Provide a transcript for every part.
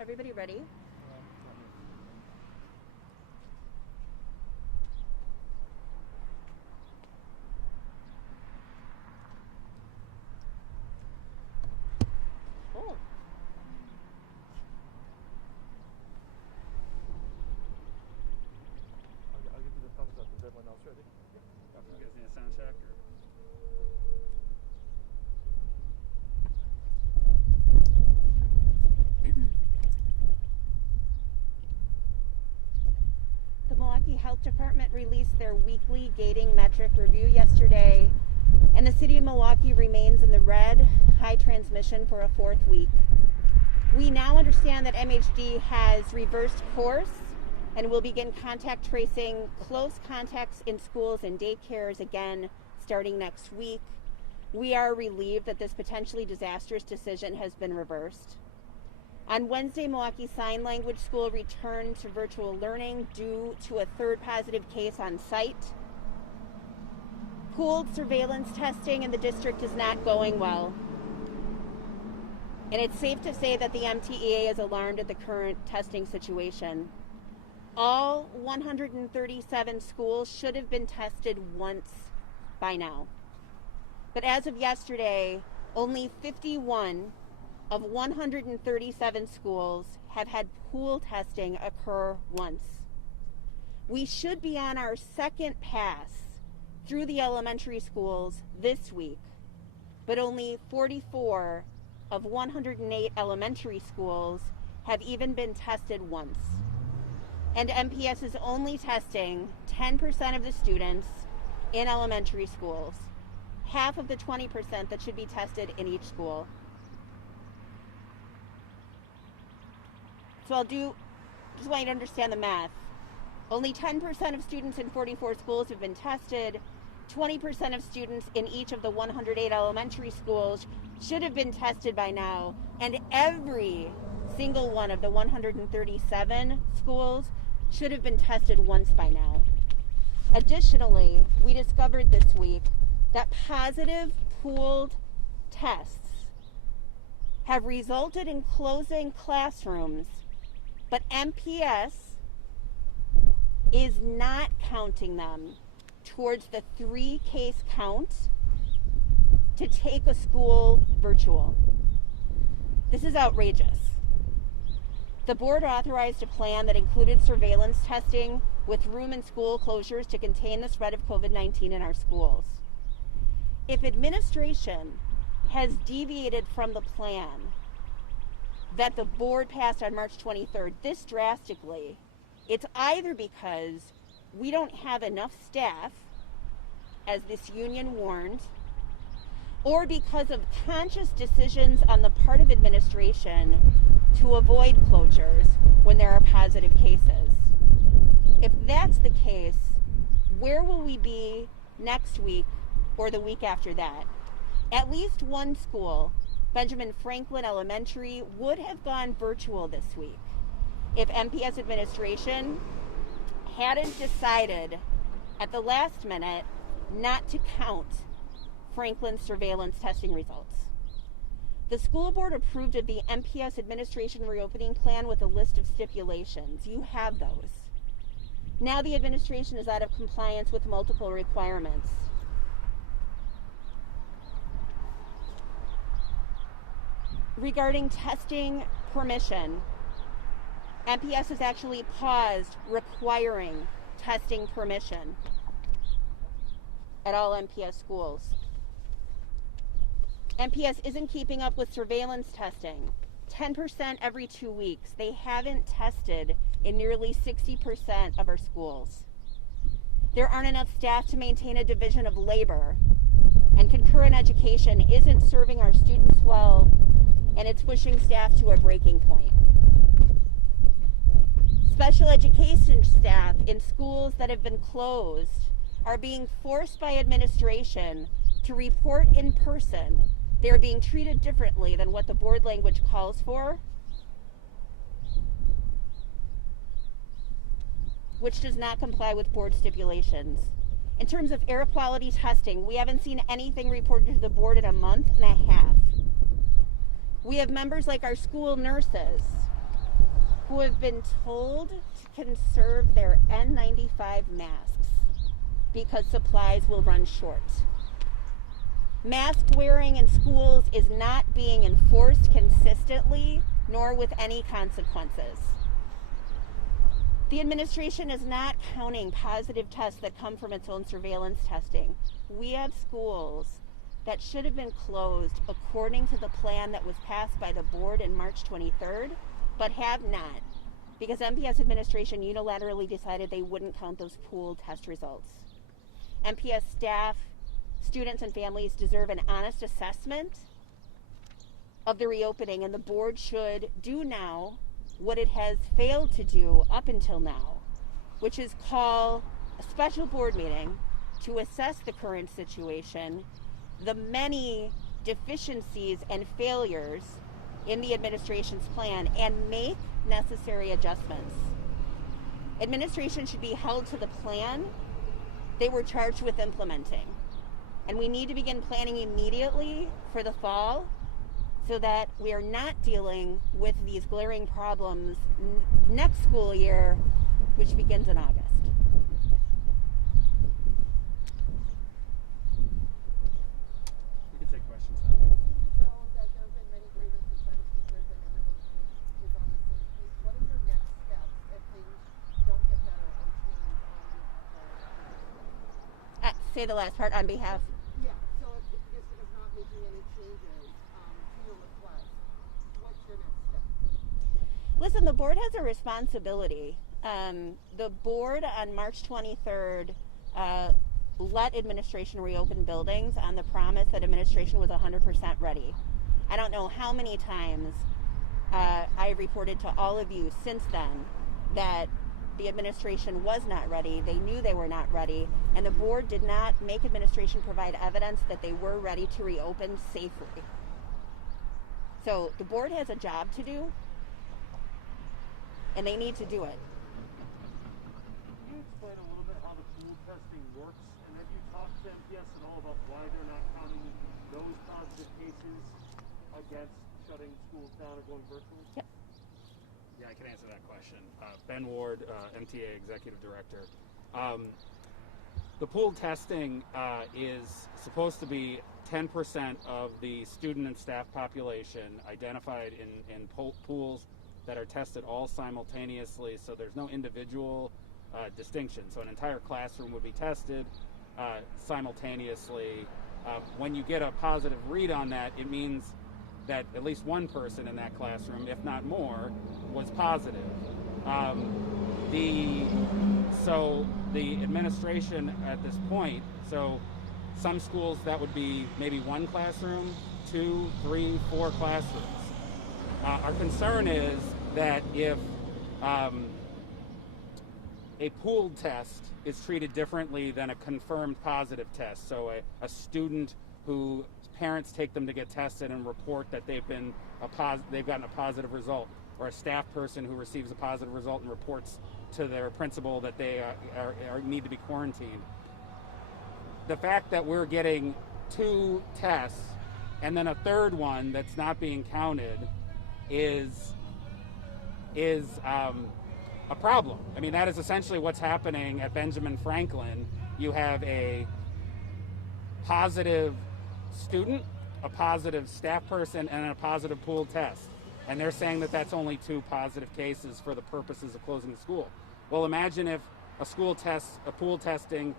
Everybody ready? Oh. I'll give you the thumbs up. Is everyone else ready? You guys need a sound check? Or? The Milwaukee Health Department released their weekly gating metric review yesterday, and the city of Milwaukee remains in the red, high transmission for a fourth week. We now understand that MHD has reversed course and will begin contact tracing close contacts in schools and daycares again starting next week. We are relieved that this potentially disastrous decision has been reversed. On Wednesday, Milwaukee Sign Language School returned to virtual learning due to a third positive case on site. Pooled surveillance testing in the district is not going well. And it's safe to say that the MTEA is alarmed at the current testing situation. All 137 schools should have been tested once by now. But as of yesterday, only 51 of 137 schools have had pool testing occur once. We should be on our second pass through the elementary schools this week, but only 44 of 108 elementary schools have even been tested once. And MPS is only testing 10% of the students in elementary schools, half of the 20% that should be tested in each school. So just want you to understand the math. Only 10% of students in 44 schools have been tested. 20% of students in each of the 108 elementary schools should have been tested by now. And every single one of the 137 schools should have been tested once by now. Additionally, we discovered this week that positive pooled tests have resulted in closing classrooms, but MPS is not counting them towards the 3-case count to take a school virtual. This is outrageous. The board authorized a plan that included surveillance testing with room and school closures to contain the spread of COVID-19 in our schools. If administration has deviated from the plan that the board passed on March 23rd this drastically, it's either because we don't have enough staff, as this union warned, or because of conscious decisions on the part of administration to avoid closures when there are positive cases. If that's the case, where will we be next week or the week after that? At least one school, Benjamin Franklin Elementary, would have gone virtual this week if MPS administration hadn't decided at the last minute not to count Franklin's surveillance testing results. The school board approved of the MPS administration reopening plan with a list of stipulations. You have those. Now the administration is out of compliance with multiple requirements. Regarding testing permission, MPS has actually paused requiring testing permission at all MPS schools. MPS isn't keeping up with surveillance testing. 10% every 2 weeks. They haven't tested in nearly 60% of our schools. There aren't enough staff to maintain a division of labor, and concurrent education isn't serving our students well, and it's pushing staff to a breaking point. Special education staff in schools that have been closed are being forced by administration to report in person. They are being treated differently than what the board language calls for, which does not comply with board stipulations. In terms of air quality testing, we haven't seen anything reported to the board in a month and a half. We have members like our school nurses who have been told to conserve their N95 masks because supplies will run short. Mask wearing in schools is not being enforced consistently, nor with any consequences. The administration is not counting positive tests that come from its own surveillance testing. We have schools that should have been closed according to the plan that was passed by the board in March 23rd, but have not, because MPS administration unilaterally decided they wouldn't count those pooled test results. MPS staff, students, and families deserve an honest assessment of the reopening, and the board should do now what it has failed to do up until now, which is call a special board meeting to assess the current situation, the many deficiencies and failures in the administration's plan, and make necessary adjustments. Administration should be held to the plan they were charged with implementing. And we need to begin planning immediately for the fall so that we are not dealing with these glaring problems next school year, which begins in August. We can take questions now. Say the last part on behalf. Yeah, so if the district is not making any changes to your request, what's your next step? Listen, the board has a responsibility. The board on March 23rd let administration reopen buildings on the promise that administration was 100% ready. I don't know how many times I reported to all of you since then that the administration was not ready. They knew they were not ready, and the board did not make administration provide evidence that they were ready to reopen safely. So the board has a job to do, and they need to do it. Can you explain a little bit how the pool testing works? And have you talked to MPS at all about why they're not counting those positive cases against shutting schools down or going virtual? Yep. Yeah, I can answer that question. Ben Ward, MTA Executive Director. The pooled testing is supposed to be 10% of the student and staff population identified in pools that are tested all simultaneously, so there's no individual distinction. So an entire classroom would be tested simultaneously. When you get a positive read on that, it means that at least one person in that classroom, if not more, was positive. So the administration at this point, so some schools that would be maybe one classroom, 2, 3, 4 classrooms. Our concern is that if a pooled test is treated differently than a confirmed positive test, so a student who parents take them to get tested and report that they've gotten a positive result, or a staff person who receives a positive result and reports to their principal that they need to be quarantined. The fact that we're getting 2 tests and then a third one that's not being counted is a problem. I mean, that is essentially what's happening at Benjamin Franklin. You have a positive student, a positive staff person, and a positive pool test. And they're saying that that's only 2 positive cases for the purposes of closing the school. Well, imagine if a school tests, a pool testing,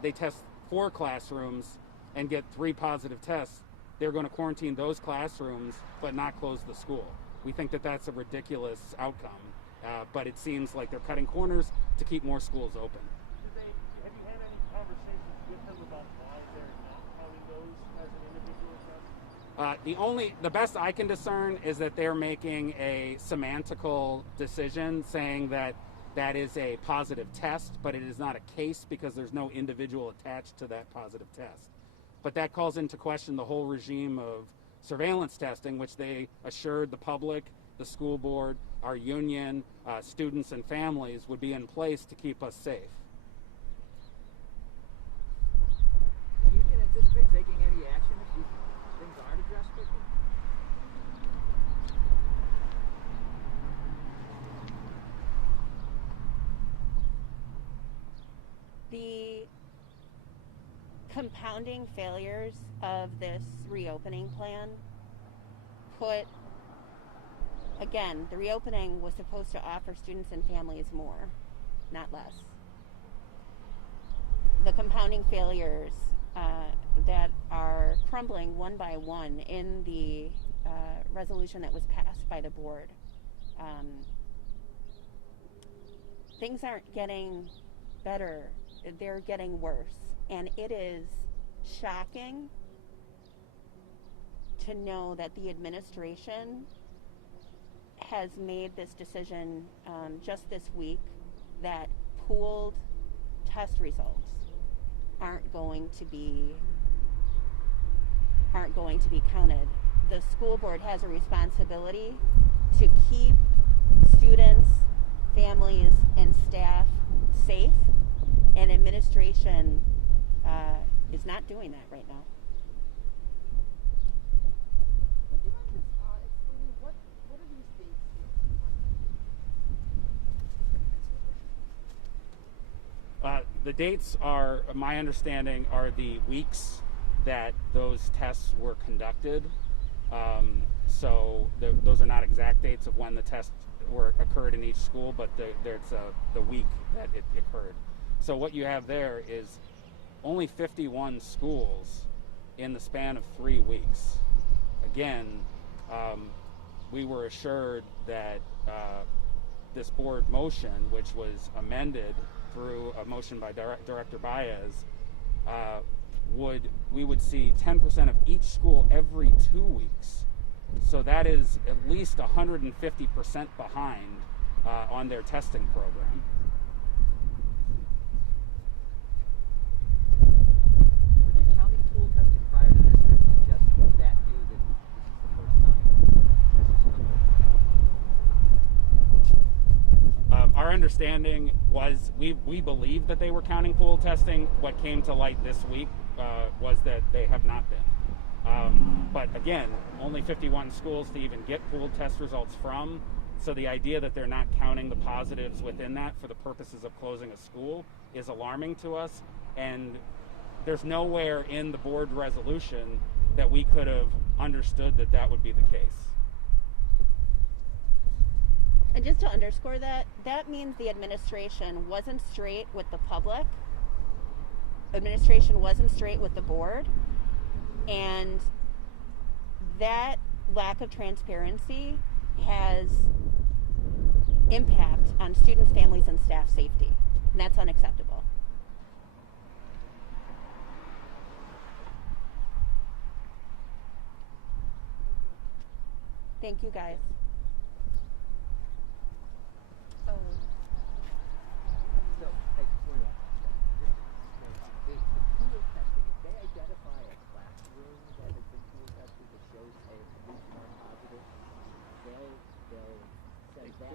they test 4 classrooms and get 3 positive tests. They're going to quarantine those classrooms but not close the school. We think that that's a ridiculous outcome, but it seems like they're cutting corners to keep more schools open. Have you had any conversations with them about why they're not counting those as an individual test? The best I can discern is that they're making a semantical decision saying that that is a positive test, but it is not a case because there's no individual attached to that positive test. But that calls into question the whole regime of surveillance testing, which they assured the public, the school board, our union, students and families would be in place to keep us safe. Do you anticipate taking any action if these things aren't addressed quickly? compounding failures of this reopening plan again, the reopening was supposed to offer students and families more, not less. The compounding failures that are crumbling one by one in the resolution that was passed by the board. Things aren't getting better, they're getting worse. And it is shocking to know that the administration has made this decision just this week that pooled test results aren't going to be counted. The school board has a responsibility to keep students, families, and staff safe, and administration is not doing that right now. Would you mind just explaining what are these dates here? The dates are, my understanding, are the weeks that those tests were conducted. So those are not exact dates of when the tests occurred in each school, but there's the week that it occurred. So what you have there is only 51 schools in the span of 3 weeks. Again, we were assured that this board motion, which was amended through a motion by Director Baez, we would see 10% of each school every 2 weeks. So that is at least 150% behind on their testing program. Were they counting pool testing prior to this, or is it just that new that this is the first time this is coming? Our understanding was we believed that they were counting pool testing. What came to light this week was that they have not been. But again, only 51 schools to even get pooled test results from. So the idea that they're not counting the positives within that for the purposes of closing a school is alarming to us. And there's nowhere in the board resolution that we could have understood that that would be the case. And just to underscore that means the administration wasn't straight with the public, administration wasn't straight with the board, and that lack of transparency has impact on students, families, and staff safety, and that's unacceptable. Thank you, guys.